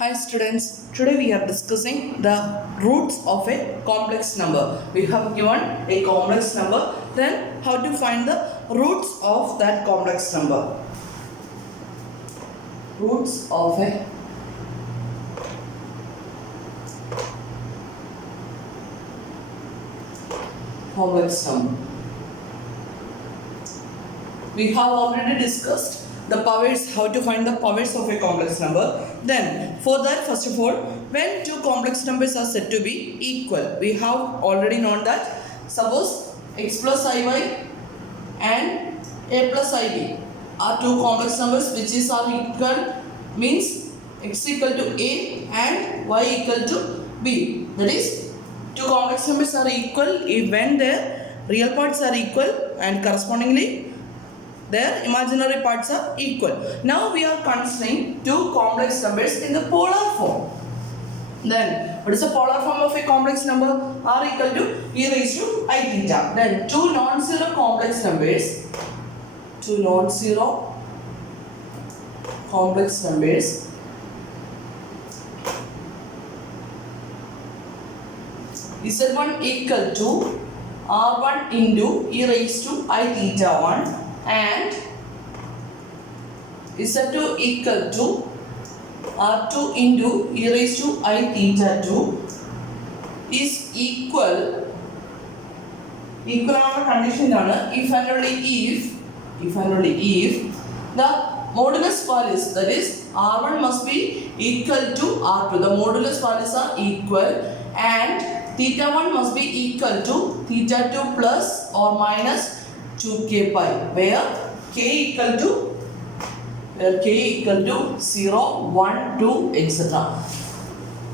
Hi students, today we are discussing the roots of a complex number. We have given a complex number, then how to find the roots of that complex number. Roots of a complex number. We have already discussed the powers, how to find the powers of a complex number. Then for that, first of all, when two complex numbers are said to be equal, we have already known that suppose x plus iy and a plus ib are two complex numbers which is are equal, means x equal to a and y equal to b. That is, two complex numbers are equal if when their real parts are equal and correspondingly their imaginary parts are equal. Now we are considering two complex numbers in the polar form. Then what is the polar form of a complex number? R equal to e raised to I theta. Then two non-zero complex numbers, Z1 equal to R1 into e raised to I theta 1 and Z2 equal to R2 into e raised to I theta 2 is equal on condition if and only if the modulus values, that is R1 must be equal to R2, the modulus values are equal, and theta 1 must be equal to theta 2 plus or minus 2k pi, where k equal to 0, 1, 2, etc.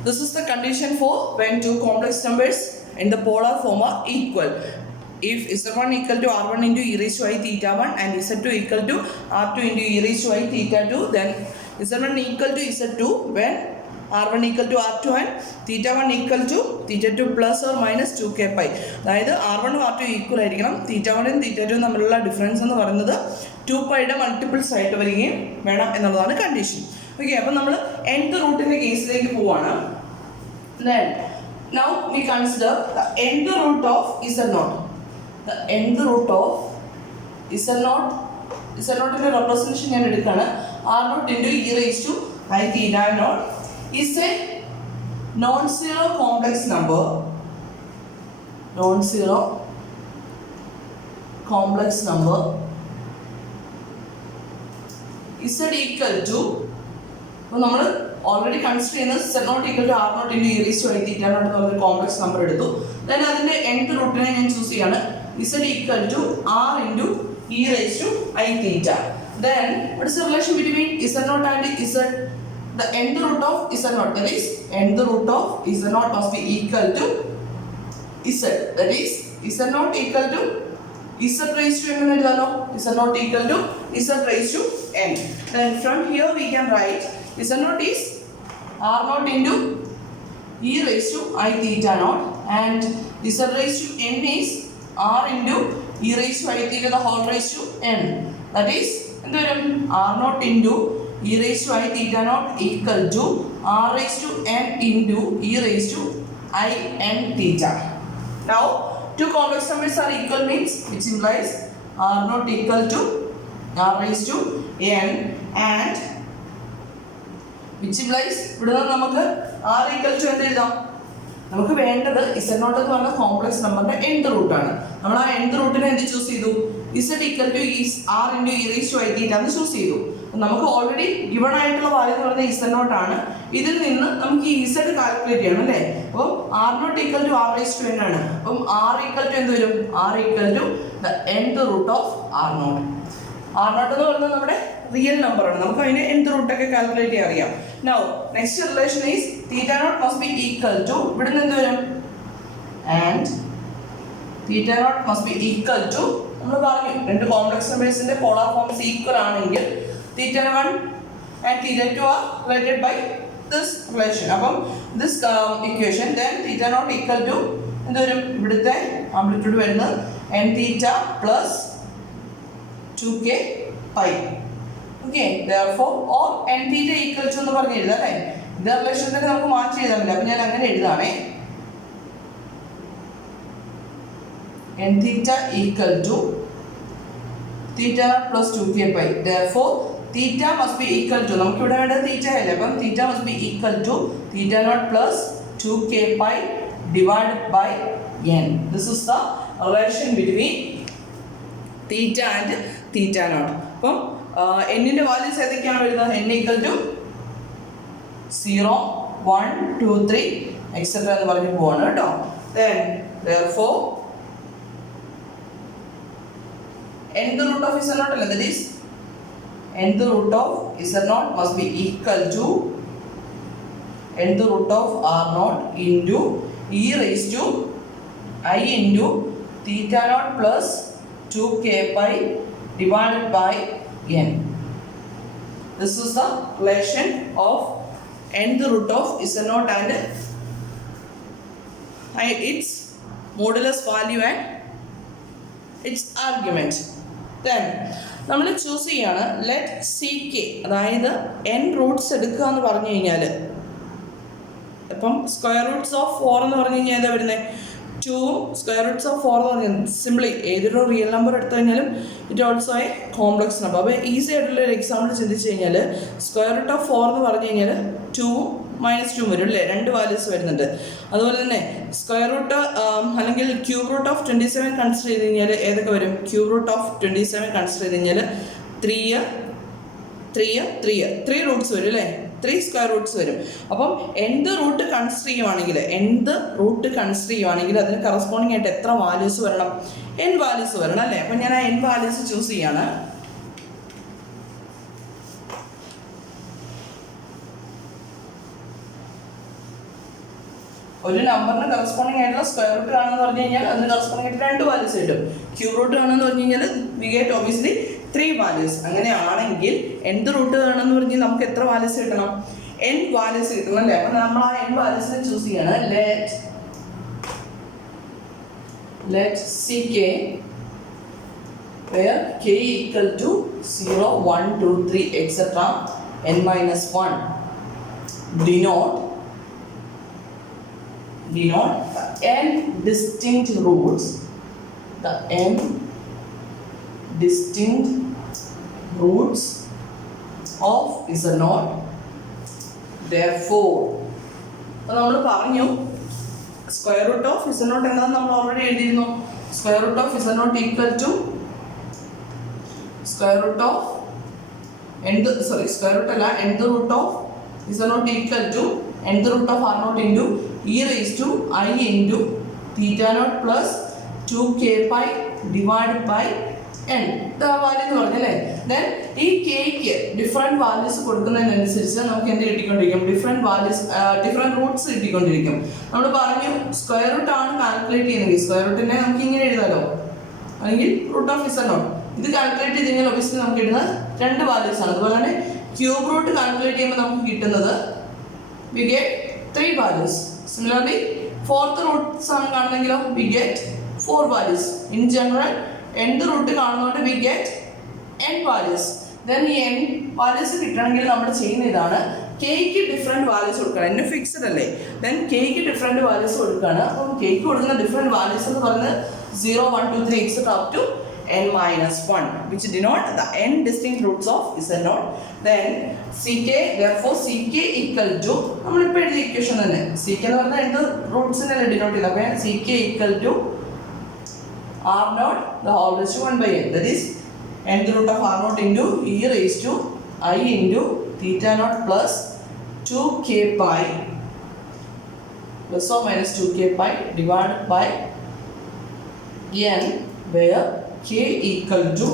This is the condition for when two complex numbers in the polar form are equal. If Z1 equal to R1 into e raised to I theta 1 and Z2 equal to R2 into e raised to I theta 2, then Z1 equal to Z2 when R1 equal to R2 and theta 1 equal to theta 2 plus or minus 2k pi. അതായത് R1 ഉം R2 equal ആയിരിക്കണം. തീറ്റ 1 ഉം തീറ്റ 2 തമ്മിലുള്ള difference എന്ന് പറയുന്നത് 2πയുടെ multiples ആയിട്ട് വരികയും വേണം എന്നുള്ളതാണ് കണ്ടീഷൻ. ഓക്കെ, അപ്പം നമ്മൾ nth റൂട്ടിൻ്റെ കേസിലേക്ക് പോവാണ്. Then now we consider the nth root of Z0. The nth root of Z0ന്റെ representation ഞാൻ എടുക്കുകയാണ്. R0 into e raised to I theta naught is a non-zero complex number. Z equal to, അപ്പോൾ നമ്മൾ already consider ചെയ്യുന്നത് Z0 equal to R0 into e raised to I theta naught എന്ന് പറഞ്ഞൊരു complex number എടുത്തു. Then അതിൻ്റെ nth റൂട്ടിനെ ഞാൻ choose ചെയ്യാണ്. Z equal to R into e raised to I theta. Then what is the relation between Z0 and Z? The nth root of Z0, that is nth root of Z0 must be equal to Z, that is Z0 equal to Z raised to n എന്ന് എഴുതാലോ. Z0 equal to Z raised to n. Then from here we can write Z0 is R0 into e raised to I theta naught and Z raised to n is R into e raised to I theta the whole raised to n. That is എന്ത് വരും? R0 into e raised to I theta naught equal to R raised to n into e raised to I n theta. Now two complex numbers are equal means which implies R0 equal to R raised to n and which implies ഇവിടെ നിന്ന് നമുക്ക് R equal to എന്ത് എഴുതാം? നമുക്ക് വേണ്ടത് Z0 എന്ന് പറഞ്ഞ complex നമ്പറിന്റെ nth റൂട്ടാണ്. നമ്മൾ ആ nth റൂട്ടിനെ എന്ത് ചൂസ് ചെയ്തു? Z equal to R into e raised to I theta എന്ന് ചൂസ് ചെയ്തു. നമുക്ക് ഓൾറെഡി ഗിവൺ ആയിട്ടുള്ള വാല്യൂ എന്ന് പറയുന്നത് Z0 ആണ്. ഇതിൽ നിന്ന് നമുക്ക് ഈ Z കാൽക്കുലേറ്റ് ചെയ്യണം അല്ലേ. അപ്പം R0 equal to R raised to n ആണ്. അപ്പം R equal to എന്ത് വരും? R equal to the nth root of R0. R0 എന്ന് പറയുന്നത് നമ്മുടെ റിയൽ നമ്പർ ആണ്. നമുക്ക് അതിന് nth റൂട്ട് ഒക്കെ കാൽക്കുലേറ്റ് ചെയ്യാൻ അറിയാം. Now next relation is theta naught must be equal to, ഇവിടെ നിന്ന് എന്ത് വരും? And theta naught must be equal to, നമ്മൾ പറഞ്ഞു രണ്ട് കോംപ്ലക്സ് നമ്പേഴ്സിന്റെ പോളാർ ഫോംസ് ഈക്വൽ ആണെങ്കിൽ theta 1 and theta 2 are related by this relation. അപ്പം this equation then theta naught equal to എന്ത് വരും? ഇവിടുത്തെ ആംപ്ലിറ്റ്യൂഡ് വരുന്നത് n theta plus 2k pi. Okay, therefore or n theta equal to എന്ന് പറഞ്ഞു എഴുതാം അല്ലേ. ഇത് റിലേഷൻ തന്നെ നമുക്ക് മാറ്റി എഴുതാൻ പറ്റില്ല. അപ്പം ഞാൻ അങ്ങനെ എഴുതാണേ. n theta equal to theta naught plus 2k pi. Therefore, theta must be equal to, നമുക്ക് ഇവിടെ വേണ്ടത് theta അല്ലേ, അപ്പം theta must be equal to theta naught plus 2k pi divided by n. This is the relation between theta and theta naught. അപ്പം n-ന്റെ values ഏതൊക്കെയാണ് വരുന്നത്? n equal to 0, 1, 2, 3 etc. എന്ന് പറഞ്ഞു പോവാണ് കേട്ടോ. Then therefore nth root of z naught, that is nth root of z naught must be equal to nth root of r naught into e raised to I into theta naught plus 2k pi divided by n. This is the relation of nth root of z naught and its modulus value and its argument. Then നമ്മൾ choose ചെയ്യാണ് let see K, അതായത് n Roots എടുക്കുക എന്ന് പറഞ്ഞു കഴിഞ്ഞാൽ, ഇപ്പം square Roots of 4 എന്ന് പറഞ്ഞു കഴിഞ്ഞാൽ ഏതാ വരുന്നത്? 2 സ്ക്വയർ റൂട്ട്സ് ഓഫ് 4 എന്ന് പറഞ്ഞാൽ സിംപ്ലി ഏതൊരു റിയൽ നമ്പർ എടുത്തു കഴിഞ്ഞാലും it also A complex number. അപ്പോൾ ഈസി ആയിട്ടുള്ള ഒരു എക്സാമ്പിൾ ചിന്തിച്ച് കഴിഞ്ഞാൽ സ്ക്വയർ റൂട്ട് ഓഫ് 4 എന്ന് പറഞ്ഞു കഴിഞ്ഞാൽ 2 -2 വരും അല്ലേ, 2 വാല്യൂസ് വരുന്നുണ്ട്. അതുപോലെ തന്നെ സ്ക്വയർ റൂട്ട് അല്ലെങ്കിൽ ക്യൂബ് റൂട്ട് ഓഫ് 27 കൺസിഡർ ചെയ്ത് കഴിഞ്ഞാൽ ഏതൊക്കെ വരും? ക്യൂബ് റൂട്ട് ഓഫ് 27 കൺസിഡർ ചെയ്ത് കഴിഞ്ഞാൽ 3 റൂട്ട്സ് വരും അല്ലേ, 3 സ്ക്വയർ റൂട്ട്സ് വരും. അപ്പം എന്ത് റൂട്ട് കൺസിഡർ ചെയ്യുവാണെങ്കിൽ അതിന് കറസ്പോണ്ടിങ് ആയിട്ട് എത്ര വാല്യൂസ് വരണം? n വാല്യൂസ് വരണം അല്ലേ. അപ്പം ഞാൻ ആ n വാല്യൂസ് ചൂസ് ചെയ്യാണ്. ഒരു നമ്പറിന് കറസ്പോണ്ടിങ് ആയിട്ടുള്ള സ്ക്വയർ റൂട്ട് കാണുമെന്ന് പറഞ്ഞു കഴിഞ്ഞാൽ അതിന് കറസ്പോണ്ടിങ് ആയിട്ട് 2 വാല്യൂസ് കിട്ടും. ക്യൂബ് റൂട്ട് കാണുമെന്ന് പറഞ്ഞു കഴിഞ്ഞാൽ വി ഗെറ്റ് ഒബിയസ്ലി 3 വാല്യൂസ്. അങ്ങനെയാണെങ്കിൽ എന്ത് റൂട്ട് വേണമെന്ന് പറഞ്ഞാൽ നമുക്ക് എത്ര വാല്യൂസ് കിട്ടണം? n വാല്യൂസ് കിട്ടണം അല്ലേ. അപ്പം നമ്മൾ ആ n വാല്യൂസിനെ ചൂസ് ചെയ്യാണ്. Let see K where k equal to 0, 1, 2, 3 etc. n minus 1 denote the n distinct roots, the n distinct roots of z naught. Therefore നമ്മൾ പറഞ്ഞു square root of z naught എന്താണെന്ന് നമ്മൾ ഓൾറെഡി എഴുതിയിരുന്നു. Square root of z naught equal to square root of nth root of z naught equal to nth root of r naught into e raised to I into theta naught plus 2k pi divided by n. ഇതാ value എന്ന് പറഞ്ഞല്ലേ. Then ഈ cake different values കൊടുക്കുന്നതിനനുസരിച്ച് നമുക്ക് എന്ത് കിട്ടിക്കൊണ്ടിരിക്കും? Different Roots കിട്ടിക്കൊണ്ടിരിക്കും. നമ്മൾ പറഞ്ഞു square root ആണ് calculate ചെയ്യുന്നെങ്കിൽ സ്ക്വയർ റൂട്ടിനെ നമുക്ക് ഇങ്ങനെ എഴുതാലോ, അല്ലെങ്കിൽ റൂട്ട് ഓഫ് z naught. ഇത് കാൽക്കുലേറ്റ് ചെയ്ത് കഴിഞ്ഞാൽ ഒബിയസ്ലി നമുക്ക് കിട്ടുന്നത് 2 വാല്യൂസ് ആണ്. അതുപോലെ തന്നെ ക്യൂബ് റൂട്ട് കാൽക്കുലേറ്റ് ചെയ്യുമ്പോൾ നമുക്ക് കിട്ടുന്നത് we get 3 values. Similarly fourth roots ആണ് കാണുന്നെങ്കിലോ we get 4 values. In general nth root കാണുന്നതുകൊണ്ട് we get n values. Then ഈ n വാല്യൂസ് കിട്ടണമെങ്കിൽ നമ്മൾ ചെയ്യുന്ന ഇതാണ്, കെയ്ക്ക് ഡിഫറെൻറ്റ് വാല്യൂസ് കൊടുക്കണം. n ഫിക്സഡ് അല്ലേ, ദെൻ കെയ്ക്ക് ഡിഫറെൻറ്റ് വാല്യൂസ് കൊടുക്കുകയാണ്. അപ്പം കെയ്ക്ക് കൊടുക്കുന്ന ഡിഫറെൻറ്റ് വാല്യൂസ് എന്ന് പറയുന്നത് 0, 1, 2, 3 etc. up to n minus 1, which denote the n distinct roots of z naught. Then ck, therefore ck equal to, നമ്മളിപ്പോൾ എഴുതിയ ഇക്വേഷൻ തന്നെ, ck എന്ന് പറഞ്ഞാൽ എന്ത് റൂട്ട്സിനല്ലേ ഡിനോട്ട് ചെയ്യുന്നത്. അപ്പോൾ ck equal to r naught the whole raised to 1 by n, that is nth root of r naught into e raised to I into theta naught plus 2k pi plus or minus 2k pi divided by n, where k equal to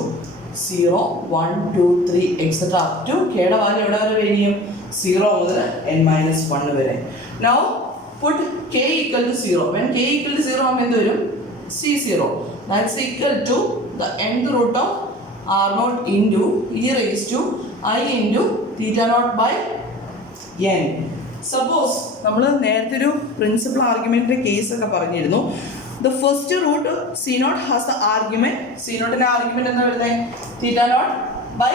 0, 1, 2, 3 etc. up to k യുടെ value എവിടെ വരെ vary ചെയ്യും? 0 മുതൽ n minus 1 വരെ. Now put k equal to 0. When k equal to 0 ആകുമ്പോൾ എന്ത് വരും? C0. That's equal to the nth root of r naught into e raised to I into theta naught by n. Suppose നമ്മൾ നേരത്തെ ഒരു principal ആർഗ്യുമെന്റിന്റെ case ഒക്കെ പറഞ്ഞിരുന്നു. The first root c naught has the argument, c naught ന്റെ argument എന്താ വരുന്നത്? theta naught by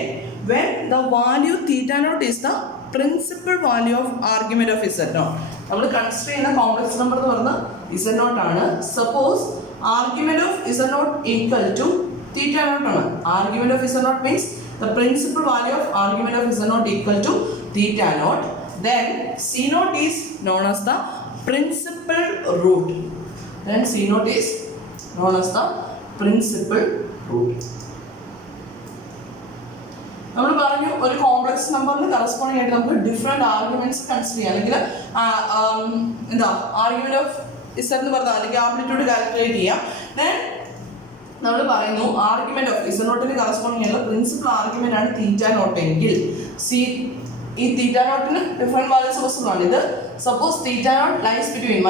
n. when the value theta naught is the principal value of argument of z naught. നമ്മൾ consider ചെയ്യുന്ന complex number എന്ന് പറയുന്നത് z naught ആണ്. Suppose argument of z naught equal to theta naught ആണ്. Argument of z naught means the principal value of argument of z naught equal to theta naught. Then c naught is known as the principal root. Then c naught is known as the principal root. നമ്മൾ പറഞ്ഞു ഒരു complex നമ്പറിന് corresponding ആയിട്ട് നമുക്ക് different arguments consider ചെയ്യാം, അല്ലെങ്കിൽ എന്താ argument of z എന്ന് പറഞ്ഞാൽ അല്ലെങ്കിൽ ആംപ്ലിറ്റ്യൂഡ് കാൽക്കുലേറ്റ് ചെയ്യാം. ദെൻ നമ്മൾ പറയുന്നു ആർഗ്യുമെന്റ് ഓഫ് z നോട്ടിന് കറസ്പോണ്ടിങ് ആയിട്ടുള്ള പ്രിൻസിപ്പൽ ആർഗ്യുമെന്റ് ആണ് തീറ്റ നോട്ട് എങ്കിൽ ഈ തീറ്റ നോട്ടിന് ഡിഫറെന്റ് വാല്യൂസ് പോസിബിൾ ആണ്. ഇത് suppose theta naught lies between -π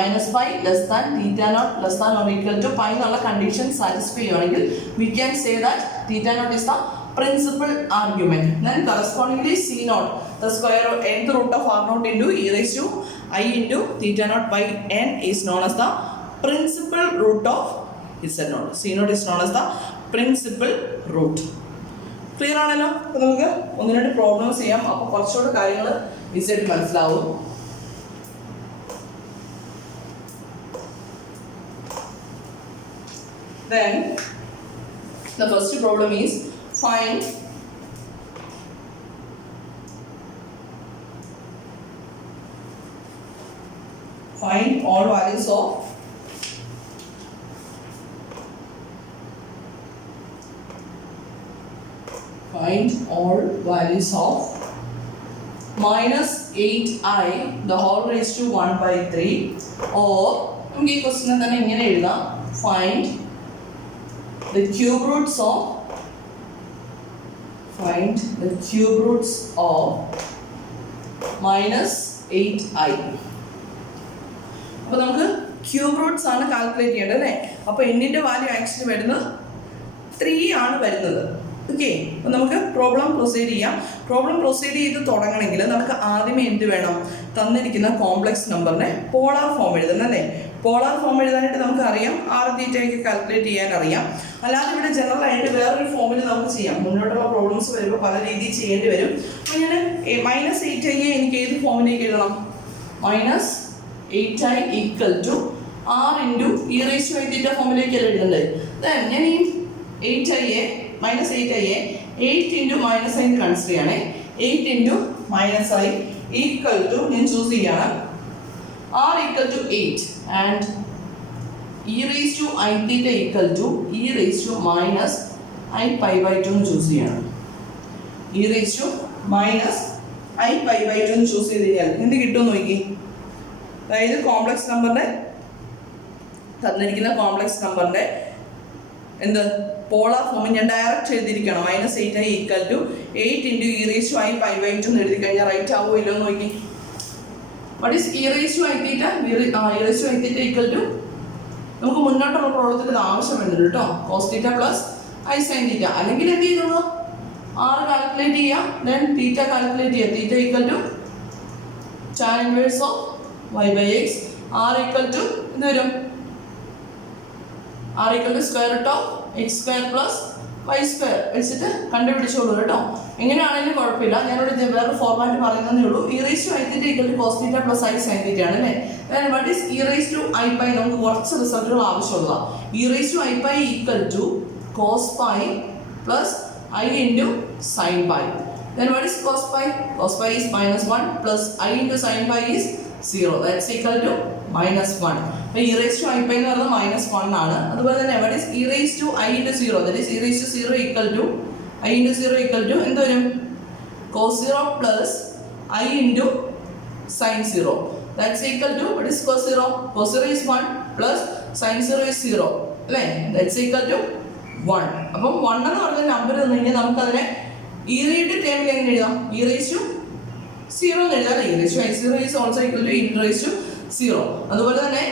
less than theta naught less than or equal to π എന്നുള്ള കണ്ടീഷൻ സാറ്റിസ്ഫൈ ചെയ്യുകയാണെങ്കിൽ we can say that theta naught is the principal argument. Then correspondingly c naught, the square of nth root of r naught into e raised to I into theta naught by n is known as the principal root of z naught. c naught is known as the principal root. Clear ആണല്ലോ? അപ്പോൾ നമുക്ക് ഒന്ന് രണ്ട് problems ചെയ്യാം. അപ്പോൾ കുറച്ചുകൂടെ കാര്യങ്ങൾ ഈസിയായിട്ട് മനസ്സിലാവും. Then the first problem is find all values of minus 8i the whole raised to 1/3 or നമുക്ക് ഈ ക്വസ്റ്റ്യൻ തന്നെ ഇങ്ങനെ എഴുതാം, find the cube roots of minus 8i. അപ്പോൾ നമുക്ക് ക്യൂബ് റൂട്ട്സ് ആണ് കാൽക്കുലേറ്റ് ചെയ്യേണ്ടത് അല്ലേ? അപ്പോൾ എന്നിൻ്റെ വാല്യൂ ആക്ച്വലി വരുന്നത് 3 ആണ് വരുന്നത്. ഓക്കെ, അപ്പോൾ നമുക്ക് പ്രോബ്ലം പ്രൊസീഡ് ചെയ്യാം. പ്രോബ്ലം പ്രൊസീഡ് ചെയ്ത് തുടങ്ങണമെങ്കിൽ നമുക്ക് ആദ്യമേ എന്ത് വേണം? തന്നിരിക്കുന്ന കോംപ്ലക്സ് നമ്പറിനെ പോളാർ ഫോം എഴുതണം അല്ലേ? പോളാർ ഫോം എഴുതാനായിട്ട് നമുക്ക് അറിയാം, ആർ തീറ്റയൊക്കെ കാൽക്കുലേറ്റ് ചെയ്യാൻ അറിയാം. അല്ലാതെ ഇവിടെ ജനറൽ ആയിട്ട് വേറൊരു ഫോമിൽ നമുക്ക് ചെയ്യാം. മുന്നോട്ടുള്ള പ്രോബ്ലംസ് വരുമ്പോൾ പല രീതിയിൽ ചെയ്യേണ്ടി വരും. അപ്പോൾ ഞാൻ -8i എനിക്ക് ഏത് ഫോമിലേക്ക് എഴുതണം? -8i equal to r into e raise to i theta ഫോമിലേക്കല്ല എഴുതേണ്ടത്. ദെൻ ഞാൻ ഈ -8i 8 ഇൻറ്റു -i എന്ന് കൺസിഡർ ചെയ്യണേ. 8 ഇൻറ്റു -i ഈക്വൽ ടു ഞാൻ ചൂസ് ചെയ്യാണ് r equal to 8 and e raised to I theta equal to e raised to minus I pi by 2 choose ചെയ്യണം. e raised to minus I pi by 2 choose ചെയ്ത് കഴിഞ്ഞാൽ എന്ത് കിട്ടുമെന്ന് നോക്കി. അതായത് complex നമ്പറിൻ്റെ തന്നിരിക്കുന്ന കോംപ്ലക്സ് നമ്പറിൻ്റെ എന്ത് പോളാർ ഫോമിൽ ഞാൻ ഡയറക്റ്റ് എഴുതിയിരിക്കണം. -8i equal to 8 into e raise to I pi by 2 എന്ന് എഴുതി കഴിഞ്ഞാൽ റൈറ്റ് ആവുമോ ഇല്ലോ എന്ന് നോക്കി. What is e raised to I theta? e raised to I theta equal to നമുക്ക് മുന്നോട്ടുള്ള പ്രോബ്ലത്തിൽ ഇത് ആവശ്യം വരുന്നുണ്ട് കേട്ടോ, cos theta plus I sin theta. അല്ലെങ്കിൽ എന്ത് ചെയ്യുന്നത്? r കാൽക്കുലേറ്റ് ചെയ്യുക, then theta കാൽക്കുലേറ്റ് ചെയ്യുക. theta equal to tan inverse of y by x. r equal to എന്ത് വരും? r equal to square root of x square plus y square വെച്ചിട്ട് കണ്ടുപിടിച്ചോളൂ കേട്ടോ. എങ്ങനെയാണെങ്കിലും കുഴപ്പമില്ല, ഞാനിവിടെ വേറെ ഫോർമാറ്റ് പറയുന്നതേ ഉള്ളൂ. e raised to I theta equal to cos theta plus I sin theta ആണ് അല്ലേ? then what is e raised to I pi? നമുക്ക് കുറച്ച് റിസൾട്ടുകൾ ആവശ്യമുള്ളതാണ്. e raised to I pi equal to cos pi plus I into sin pi. then what is cos pi? cos pi is -1 plus I into sin pi is 0. that's equal to -1. അപ്പോൾ e raised to I pi എന്ന് പറയുന്നത് -1 ആണ്. അതുപോലെ തന്നെ what is e raised to I into 0? that is e raised to 0 equal to I into 0 equal to എന്ത് വരും? cos 0 plus I into sin 0. that's equal to what is cos 0? cos 0 is 1 plus sin 0 is 0 അല്ലേ? that's equal to 1. അപ്പം 1 എന്ന് പറഞ്ഞ number തന്നു കഴിഞ്ഞാൽ നമുക്കതിനെ e rate ടേമിൽ എങ്ങനെ എഴുതാം? e raised to 0 എന്ന് എഴുതാം. e raised to I0 is also equal to e raised to 0. അതുപോലെ തന്നെ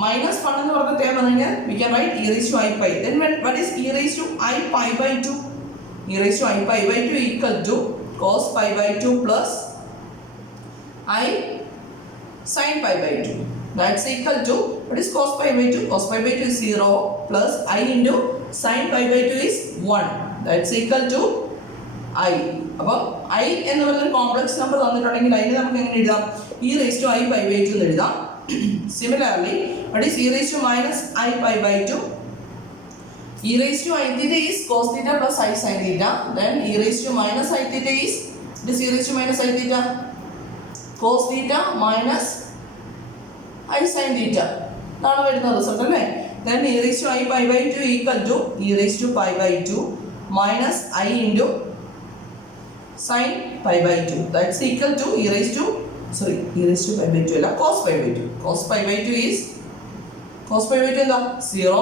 -1 എന്ന് പറഞ്ഞ ടേം വന്നു കഴിഞ്ഞാൽ we can write e raised to I pi. then what is e raised to I pi by 2? e raised to I pi by 2 equal to cos pi by 2 plus I sin pi by 2. that's equal to what is cos pi by 2? cos pi by 2 is 0 plus I into sin pi by 2 is 1. that's equal to I അപ്പോൾ I എന്ന് പറയുന്നൊരു complex number തന്നിട്ടുണ്ടെങ്കിൽ അതിന് നമുക്ക് എങ്ങനെ എഴുതാം? E raise to I pi by two എന്ന് എഴുതാം. Similarly what is e raised to minus I pi by 2? E raised to I theta is cos theta plus I sin theta. Then e raised to minus I theta is, what is e raised to minus I theta? Cos theta minus I sin theta. That's the result. Then e raised to I pi by 2 equal to e raised to pi by 2 minus I into sin pi by 2. That's equal to e raised to pi by 2 cos pi by 2. Cos pi by 2 is cos pi by 2 എന്താ 0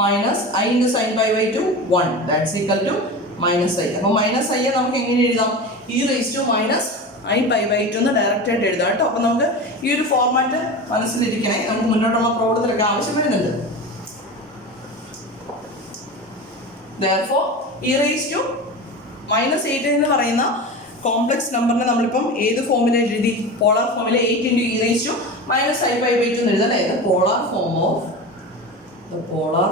minus I into sin pi by 2 1. That's equal to minus I. അപ്പോൾ minus I നമുക്ക് എങ്ങനെ എഴുതാം? e raised to minus I pi by 2 എന്ന് direct ആയിട്ട് എഴുതാം കേട്ടോ. അപ്പോൾ നമുക്ക് ഈ ഒരു ഫോർമാറ്റ് മനസ്സിലിരിക്കണേ, നമുക്ക് മുന്നോട്ടുള്ള പ്രോബ്ലത്തിലൊക്കെ ആവശ്യം വരുന്നുണ്ട്. Therefore e raised to minus 8 എന്ന് പറയുന്ന കോംപ്ലക്സ് നമ്പറിനെ നമ്മളിപ്പം ഏത് ഫോമിൽ എഴുതി? പോളാർ ഫോമിൽ 8 into e raised to minus I pi by 2 എന്ന് എഴുതാം അല്ലേ? The polar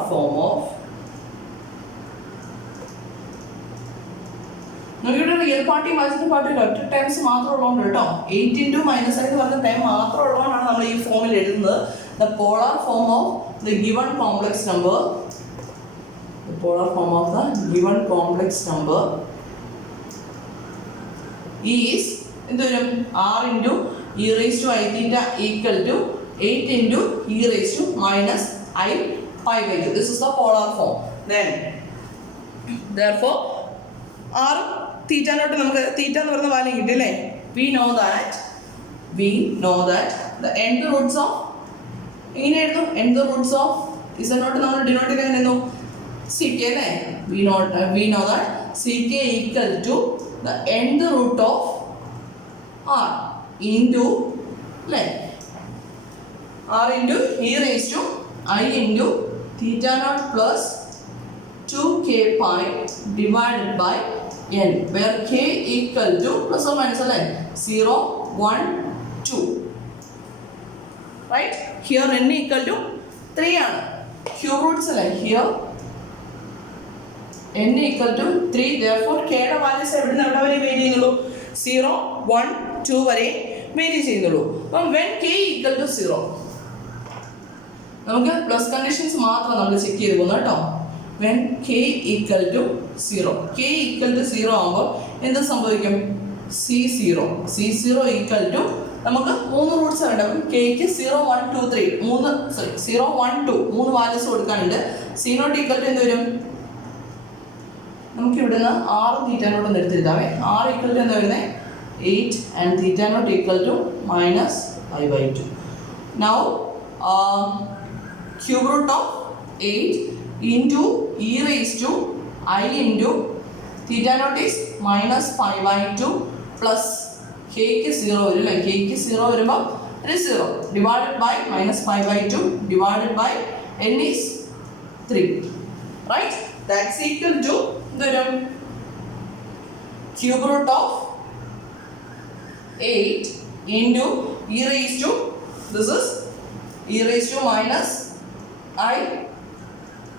form of നമുക്കിവിടെ റിയൽ പാർട്ടി മാച്ചിന്റെ പാർട്ടിയിൽ ഒറ്റ ടൈംസ് മാത്രം ഉള്ളതുകൊണ്ട് കേട്ടോ, 8 into minus I എന്ന് പറഞ്ഞ ടൈം മാത്രം ഉള്ളതുകൊണ്ടാണ് നമ്മൾ ഈ ഫോമിൽ എഴുതുന്നത്. The polar form of the given complex number is എന്തുവരും? R into e raised to I theta equal to 8 into e raised to minus I pi by 2. This is the polar form. Then therefore R theta naught നമുക്ക് theta എന്ന് പറയുന്ന value കിട്ടി അല്ലേ? We know that the nth roots of എങ്ങനെ എഴുതും? nth roots of z naught നമ്മൾ denote ചെയ്ത് എങ്ങനെ എഴുതും? ck അല്ലേ? We know that ck equal to the nth root of r into r into e raised to I into theta naught plus 2k pi divided by n, where k equal to plus or minus 0, 1, 2. Right? Here n equal to 3 ആണ്. Cube roots here n equal to 3. Therefore k യുടെ values എവിടെ നിന്ന് എവിടെ വരെ vary ചെയ്യുന്നുള്ളൂ? 0, 1, 2 വരെ vary ചെയ്യുന്നുള്ളൂ. അപ്പം when k equal to 0 നമുക്ക് പ്ലസ് കണ്ടീഷൻസ് മാത്രം നമ്മൾ ചെക്ക് ചെയ്ത് പോകുന്നു കേട്ടോ. when k equal to 0 ആകുമ്പോൾ എന്ത് സംഭവിക്കും? C0 equal to നമുക്ക് 3 റൂട്ട്സ് ഉണ്ട്. അപ്പം kക്ക് 0, 1, 2, 3 0, 1, 2 3 വാല്യൂസ് കൊടുക്കാനുണ്ട്. C0 equal to എന്ത് വരും? നമുക്ക് ഇവിടുന്ന് r തീറ്റ നോട്ട് ഒന്ന് എടുത്തിരുത്താവേ. r equal to എന്താ വരുന്നത്? 8 and theta naught equal to minus pi by 2. Now cube root of 8 into e raised to I into theta naught is minus pi by 2 plus k ക്ക് 0 വരും അല്ലേ? k ക്ക് 0 വരുമ്പോൾ it is 0 divided by minus pi by 2 divided by n is 3. Right? That's equal to the cube root of 8 into e raised to, this is e raised to minus I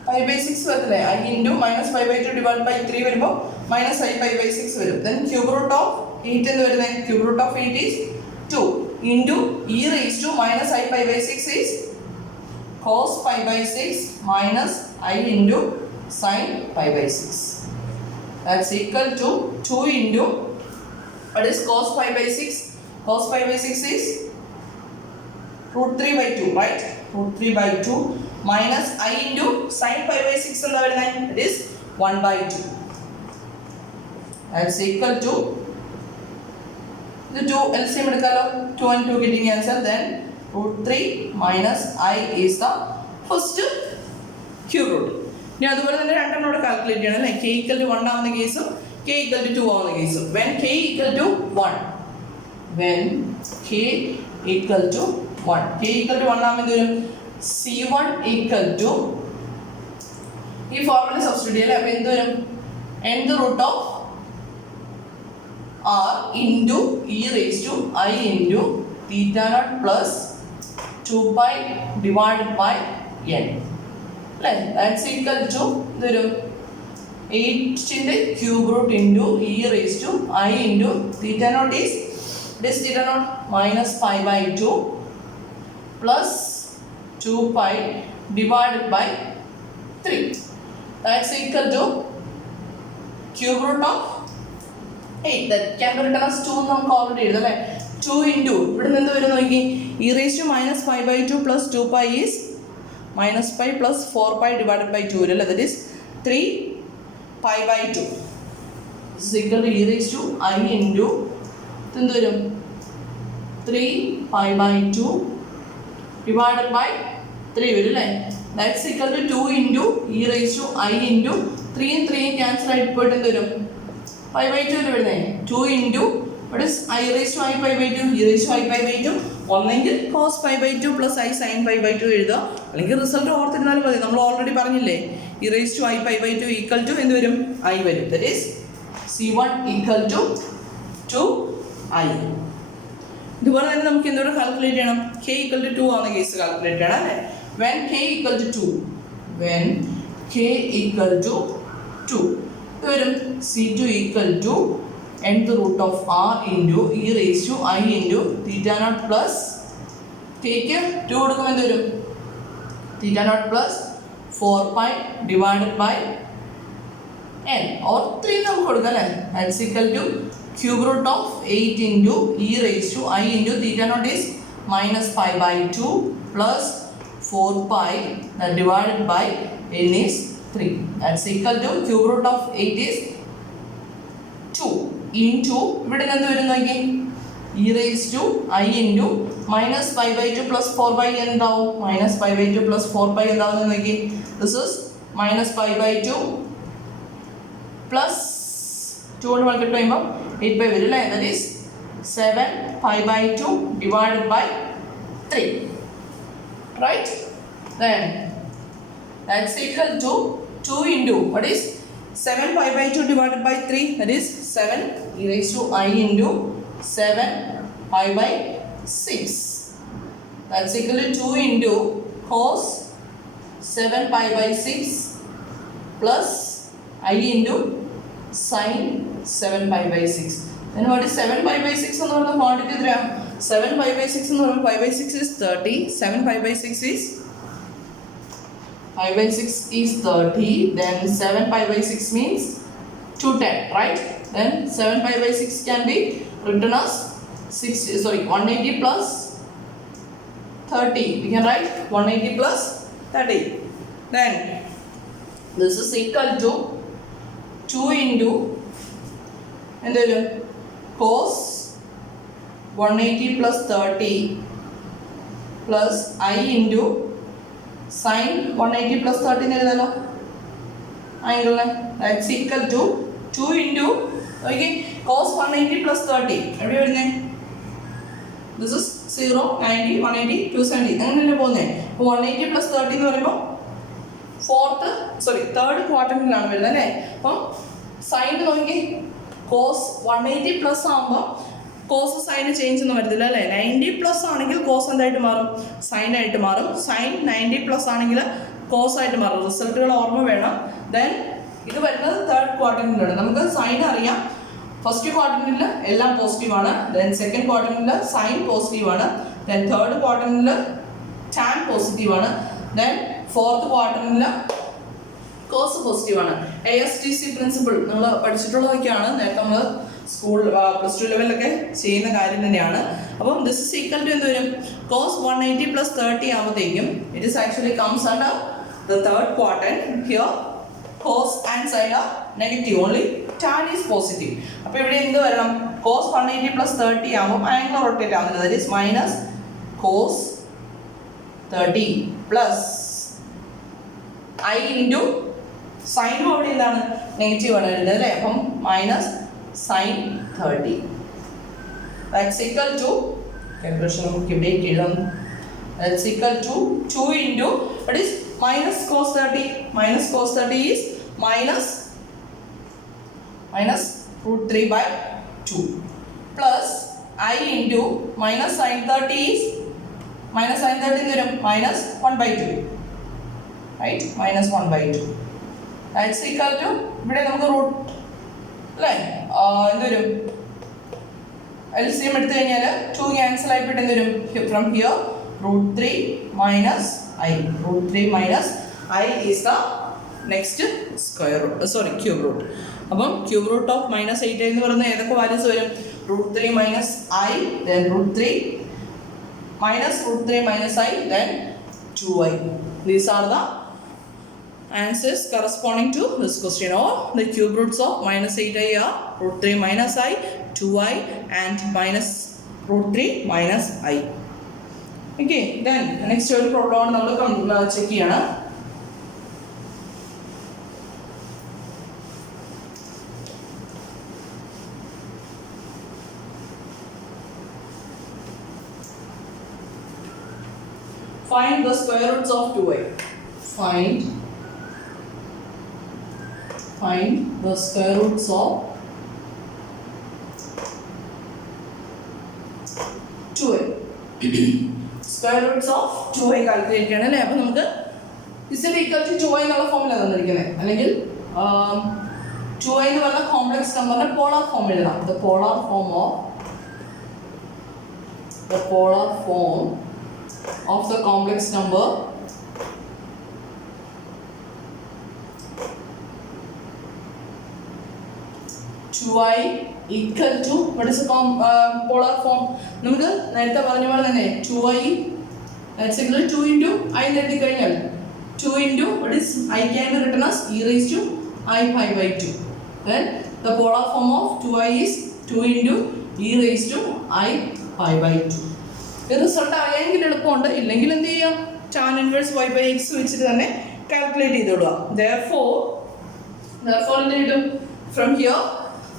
pi by 6 വരത്തില്ലേ? I into minus pi by 2 divided by 3 വരുമ്പോൾ minus I pi by 6 വരും. Then cube root of 8 എന്ന് വരുന്നത് cube root of 8 is 2 into e raised to minus I pi by 6 is cos pi by 6 minus I into sin pi by 6. That's equal to 2 into what is cos pi by 6? Cos pi by 6 is root 3 by 2, right? Root 3 by 2 minus I into sin pi by 6 എന്താ വരുന്നത്? It is 1 by 2. That's equal to the 2 LCM എടുക്കാലോ. 2 and 2 getting answer. Then root 3 minus I is the first cube root. ഇനി അതുപോലെ തന്നെ രണ്ടെണ്ണോട് calculate ചെയ്യണം അല്ലേ? k equal to 1 ആവുന്ന കേസും k equal to 2 ആവുന്ന കേസും. When k equal to 1 ആവുമ്പോൾ വരും c1 equal to ഈ ഫോർമുല സബ്സ്റ്റിറ്റ്യൂട്ട് ചെയ്യാം. അപ്പോൾ എന്ത് വരും? nth root of r into e raised to I into theta naught plus 2 pi divided by n. That's equal to 8ന്റെ cube root into e raise to I into theta naught is this theta naught minus pi by 2 plus 2 pi divided by 3. That's equal to cube root of 8. That can be written as 2 നമുക്ക് already എഴുതാം അല്ലേ. 2 into ഇവിടെ നിന്ന് വരും നോക്കി e raise to minus pi by 2 plus 2 pi is minus pi plus 4 pi divided by 2 വരും അല്ലേ. That is 3 pi by 2 is equal to e raised to I into എന്ത് വരും 3 പൈ ബൈ 2 ഡിവൈഡഡ് ബൈ 3 വരും അല്ലേ. That's equal to 2 into e raise to I into 3 cancel ആയിട്ട് പോയിട്ട് എന്ത് വരും പൈ ബൈ 2 അല്ലേ വരുന്നത്. 2 into what is i raised to i pi by 2 e raised to i pi by 2 ഒന്നെങ്കിൽ cos pi by 2 plus i sin pi by 2 എഴുതുക, അല്ലെങ്കിൽ result ഓർത്തിരുന്നാലും മതി. നമ്മൾ ഓൾറെഡി പറഞ്ഞില്ലേ e raised to i pi by 2 equal to എന്ത് വരും i വരും. That is c1 equal to 2i. ഇതുപോലെ തന്നെ നമുക്ക് എന്തുകൂടെ കാൽക്കുലേറ്റ് ചെയ്യണം. k ഈക്വൽ ടു 2 ആവുന്ന കേസ് കാൽക്കുലേറ്റ് ചെയ്യണം അല്ലേ. when k equal to 2 when k equal to 2 ഇത് വരും c2 equal to nth root of r into e raised to I into theta naught plus kക്ക് 2 കൊടുക്കുമ്പോൾ എന്ത് വരും theta naught plus 4 pi divided by n or 3 നമുക്ക് കൊടുക്കാം അല്ലേ. that's equal to cube root of 8 into e raised to I into theta naught is minus pi by 2 plus 4 pi that divided by n is 3. that's equal to cube root of 8 is 2 into ഇവിടെ നിന്ന് വരും നോക്കി e raised to I into minus pi by 2 plus 4 by എന്താവും minus pi by 2 plus 4 pi എന്താവും നോക്കി. this is minus pi by 2 plus 2 കൊണ്ട് multiply ചെയ്യുമ്പോൾ 8 by വരും അല്ലേ. that is 7 pi by 2 divided by 3 right. then that's equal to 2 into what is 7 pi by 2 divided by 3 that is 7 e raised to I into 7 pi by 6. that's equal to 2 into cos 7 pi by 6 plus I into sin 7 pi by 6. then what is 7 pi by 6 എന്ന് പറയുന്ന quantity എത്രയാണ് 7 pi by 6 എന്ന് പറയുമ്പോൾ pi by 6 is 30. 7 pi by 6 is pi by 6 is 30. then 7 pi by 6 means 210 right. then 7 pi by 6 can be written as 180 plus 30. we can write 180 plus 30. then this is equal to 2 into എന്ത് വരും cos 180 plus 30 plus I into sin 180 plus 30 എന്ന് എഴുതാലോ ആംഗിളിനെ. that's equal to 2 into okay cos 180 plus 30 എവിടെ വരുന്നത് this is 0 90 180 270 അങ്ങനെയല്ലേ പോകുന്നത്. അപ്പോൾ 180 plus 30 എന്ന് പറയുമ്പോൾ തേർഡ് ക്വാർട്ടറിലാണ് വരുന്നത് അല്ലേ. അപ്പം സൈൻ നോക്കി cos 180 പ്ലസ് ആകുമ്പോൾ കോസ് സൈന് ചേഞ്ച് ഒന്നും വരത്തില്ല അല്ലേ. 90 പ്ലസ് ആണെങ്കിൽ കോസ് എന്തായിട്ട് മാറും സൈനായിട്ട് മാറും. സൈൻ 90 പ്ലസ് ആണെങ്കിൽ കോസ് ആയിട്ട് മാറും. റിസൾട്ടുകൾ ഓർമ്മ വേണം. ദെൻ ഇത് വരുന്നത് തേർഡ് ക്വാർട്ടറിലാണ്. നമുക്ക് സൈൻ അറിയാം. ഫസ്റ്റ് ക്വാർട്ടറിൽ എല്ലാം പോസിറ്റീവാണ്. ദെൻ സെക്കൻഡ് ക്വാർട്ടറിൽ സൈൻ പോസിറ്റീവാണ്. ദെൻ തേർഡ് ക്വാർട്ടറിൽ ടാൻ പോസിറ്റീവാണ്. ദെൻ ഫോർത്ത് ക്വാർട്ടറിൽ കോസ് പോസിറ്റീവാണ്. ASTC പ്രിൻസിപ്പിൾ നമ്മൾ പഠിച്ചിട്ടുള്ളതൊക്കെയാണ്. നേരത്തെ നമ്മൾ സ്കൂൾ പ്ലസ് 2 ലെവലിലൊക്കെ ചെയ്യുന്ന കാര്യം തന്നെയാണ്. അപ്പം ദിസ് ഇസ് ഈക്വൽ ടു എന്ത് വരും കോസ് 180 പ്ലസ് 30 ആകുമ്പോഴത്തേക്കും it is actually comes under the third quarter. Here cos and sine are negative, only tan is positive. അപ്പോൾ ഇവിടെ എന്ത് വരണം കോസ് 180 പ്ലസ് 30 ആകുമ്പോൾ ആംഗിൾ റൊട്ടേറ്റ് ആവുന്നത് that is minus cos 30 plus I into സൈനും അവിടെ എന്താണ് നെഗറ്റീവ് ആണ് വരുന്നത് അല്ലേ. അപ്പം minus sine 30. that's equal to calculation നമുക്ക് ഇവിടെ എഴുതാം. that's equal to 2 into what is minus cos 30. minus cos 30 is minus root 3 by 2 plus I into minus sin 30 is minus sin 30 എന്ന് വരും minus 1 by 2 right minus 1 by 2. That's equal to ഇവിടെ നമുക്ക് root അല്ലേ എന്തുവരും LCM എടുത്തു കഴിഞ്ഞാൽ 2 cancel ആയിപ്പോയിട്ട് എന്തുവരും from here √3 minus I. √3 minus I is the next square root cube root. അപ്പം ക്യൂബ് റൂട്ട് ഓഫ് -8 എന്ന് പറയുന്നത് ഏതൊക്കെ വാല്യൂസ് വരും? √3 minus I, then √3 minus √3 minus I, then 2I. These are the answers corresponding to this question. Or the cube roots of -8I are √3 minus I, 2I, and minus √3 minus I. Okay, then next ഒരു problem നമ്മൾ check ചെയ്യണം. Find the square roots of 2I. Find the square roots of 2I. Square roots of 2I calculate ചെയ്യണം അല്ലേ? അപ്പോൾ നമുക്ക് z equal to 2I എന്നുള്ള ഫോമിലാണ് തന്നിരിക്കുന്നത്. അല്ലെങ്കിൽ 2I എന്ന് പറഞ്ഞ കോംപ്ലക്സ് നമ്പറിന്റെ പോളാർ ഫോം എഴുതാം. The polar form of the complex number I equal to what is the polar form? നമുക്ക് നേരത്തെ പറഞ്ഞ പോലെ തന്നെ 2I that's equal to 2 into I എഴുതി കഴിഞ്ഞാൽ 2 into what is I can be written as e raised to I pi by 2. Then the polar form of 2I is 2 into e raised to I pi by 2. ഈ result അറിയാമെങ്കിൽ എളുപ്പമുണ്ട്, ഇല്ലെങ്കിൽ എന്ത് ചെയ്യാം? tan inverse y by x വെച്ചിട്ട് തന്നെ calculate ചെയ്തോളുക. therefore എന്ത് കിട്ടും? ഫ്രം ഹിയർ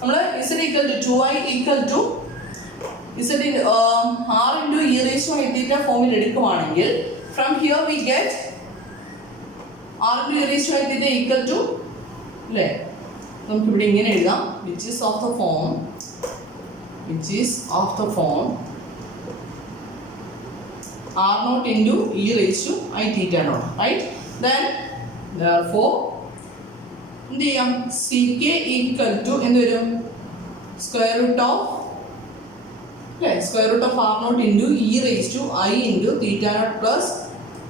നമ്മൾ z equal to 2I equal to z r into e raised to I theta ഫോമിൽ എടുക്കുവാണെങ്കിൽ from here we get r into e raised to I theta equal to അല്ലേ? നമുക്ക് ഇവിടെ ഇങ്ങനെ എഴുതാം which is of the form r naught into e raised to I theta naught, right? Then therefore എന്ത് ചെയ്യാം? ck equal to എന്ത് വരും? square root of r naught into e raised to I into theta naught plus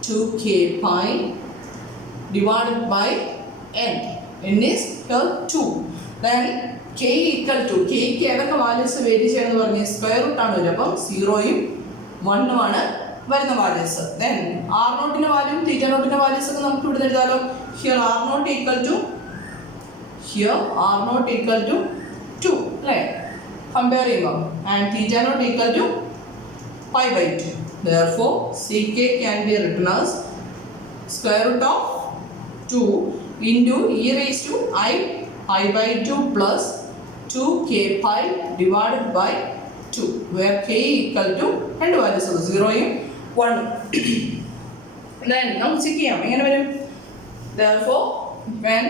2k pi divided by n is here 2. Then k equal to k ക്ക് ഏതൊക്കെ values vary ചെയ്യണമെന്ന് പറഞ്ഞ് square root ആണ് വരും. അപ്പം 0യും 1ഉം ആണ് വരുന്ന വാല്യൂസ്. ദെൻ r നോട്ടിന്റെ വാല്യൂം തീറ്റ നോട്ടിന്റെ വാല്യൂസ് ഒക്കെ നമുക്ക് ഇവിടെ എഴുതാലോ. Here r naught equal to 2 അല്ലേ? കമ്പയർ ചെയ്യുമ്പോൾ and theta naught equal to pi by 2. therefore ck can be written as square root of 2 into e raised to I pi by 2 plus 2k pi divided by 2 where k equal to രണ്ട് values 0യും 1. then നമുക്ക് check ചെയ്യാം എങ്ങനെ വരും. therefore when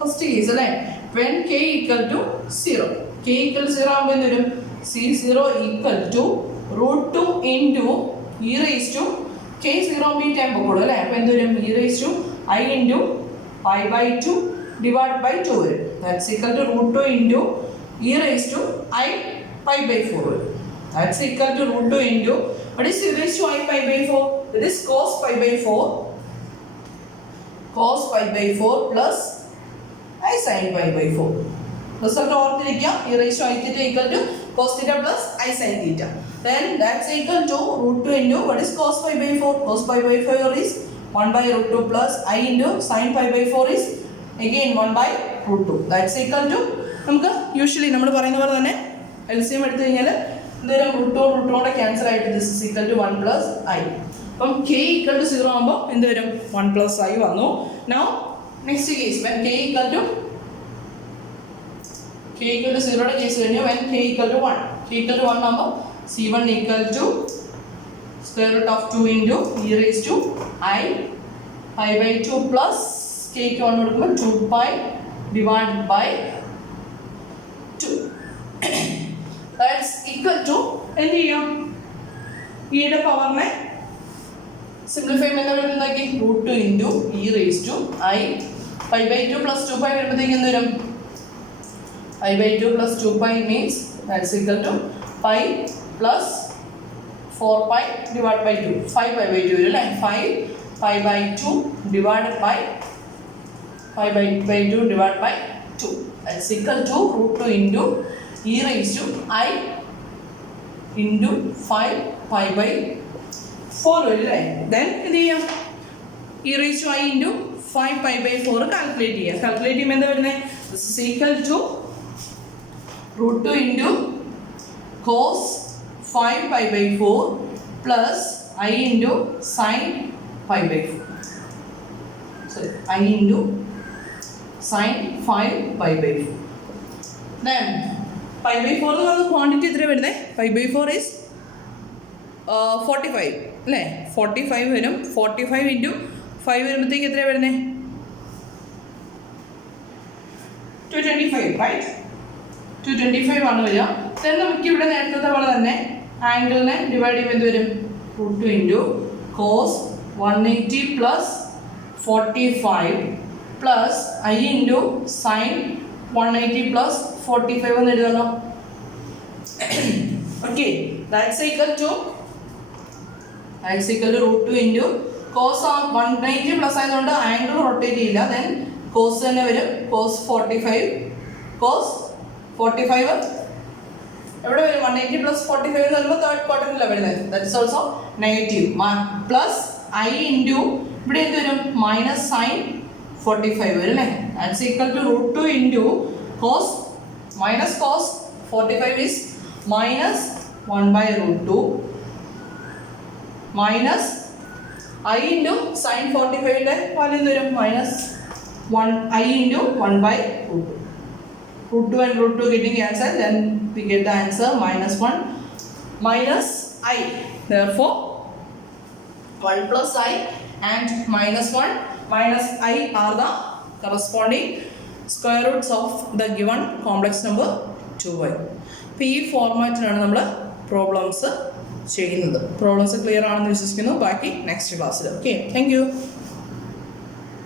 first case അല്ലേ, when k equal to 0 ആകുമ്പോൾ എന്ത് വരും? c0 equal to √2 into e raised to k 0 B time പൊക്കോളൂ അല്ലേ? അപ്പോൾ എന്ത് വരും? e raised to I into pi by 2 divided by 2 വരും. that's equal to √2 into e raised to I pi by 4 വരും. that's equal to √2 into what is e raised to I pi by 4? It is cos pi by 4 plus I sin pi by 4. Result ഓർത്തിരിക്കുക. e raised to I theta equal to cos theta plus I sin theta. Then that's equal to √2 into what is cos pi by 4? Cos pi by 4 is 1 by √2 plus I into sin pi by 4 is again 1 by √2. That's equal to നമുക്ക് usually നമ്മൾ പറയുന്ന പോലെ തന്നെ LCM എടുത്തു കഴിഞ്ഞാൽ എന്തെങ്കിലും √2 cancel ആയിട്ട് this is equal to 1 plus I. അപ്പം k equal to 0 ആകുമ്പോൾ എന്ത് വരും? 1 plus I വന്നു. Now next case when k equal to 0 case കഴിഞ്ഞു. when k equal to 1 ആകുമ്പോൾ c1 equal to square root of 2 into e raised to I pi by 2 plus k ക്ക് 1 കൊടുക്കുമ്പോൾ 2 pi divided by 2. that's equal to എന്ത് ചെയ്യാം? ഇയുടെ പവറിനെ simplify ചെയ്യുമ്പോൾ എന്താക്കി? √2 into e raised to I pi by 2 plus 2 pi വരുമ്പോഴത്തേക്ക് എന്ത് വരും? pi by 2 plus 2 pi means that's equal to pi plus 4 pi divided by 2. 5 pi by 2 വരും അല്ലേ? 5 pi by 2 divided by 5 by 2 divided by 2. That's equal to root 2 into e raised to I into 5 pi by 4 വരും അല്ലേ? Then എന്ത് ചെയ്യാം? e raised to I into 5 pi by 4 calculate ചെയ്യാം. Calculate ചെയ്യുമ്പോൾ എന്താ വരുന്നത്? This is equal to root 2 into cos 5 pi by 4 plus I into sin pi by 4. Sorry, I into sin 5 pi by 4. Then pi by 4 എന്ന് പറയുന്ന quantity എത്ര വരുന്നത്? pi by 4 is 45 അല്ലേ? 45 വരും. 45 into 5 വരുമ്പോഴത്തേക്ക് എത്ര വരുന്നത്? 225 right? 225 ആണ് വരിക. then നമുക്ക് ഇവിടെ നേരത്തെ പോലെ തന്നെ ആംഗിളിനെ ഡിവൈഡ് ചെയ്യുമ്പോൾ എന്ത് വരും? root 2 into cos 180 plus 45 plus I into sin 180 plus 45 എന്ന് എഴുതണോ? okay, that's equal to root 2 into cos 180 plus ആയതുകൊണ്ട് ആംഗിൾ റൊട്ടേറ്റ് ചെയ്യില്ല. then cos തന്നെ വരും. cos 45 എവിടെ വരും? 180 plus 45 എന്ന് പറയുമ്പോൾ തേർഡ് ക്വാർട്ടറിലാണ് വരുന്നത്. That is also negative. Plus i into ഇവിടെ എന്ത് വരും? മൈനസ് സൈൻ 45 വരും അല്ലേ? That's equal to root 2 into cos minus cos 45 is minus 1 by root 2 minus i into sine 45ൻ്റെ വാല്യൂ എന്ത് വരും? Minus 1 I into 1 by root 2. Root 2 and root 2 getting cancelled, then we get the answer minus 1 minus I. Therefore, 1 plus I and minus 1 minus I are the corresponding square roots of the given complex number 2y. അപ്പോൾ ഈ ഫോർമാറ്റിലാണ് നമ്മൾ problems ചെയ്യുന്നത്. Problems clear ആണെന്ന് വിശ്വസിക്കുന്നു. ബാക്കി next ക്ലാസ്സിൽ. Okay, thank you.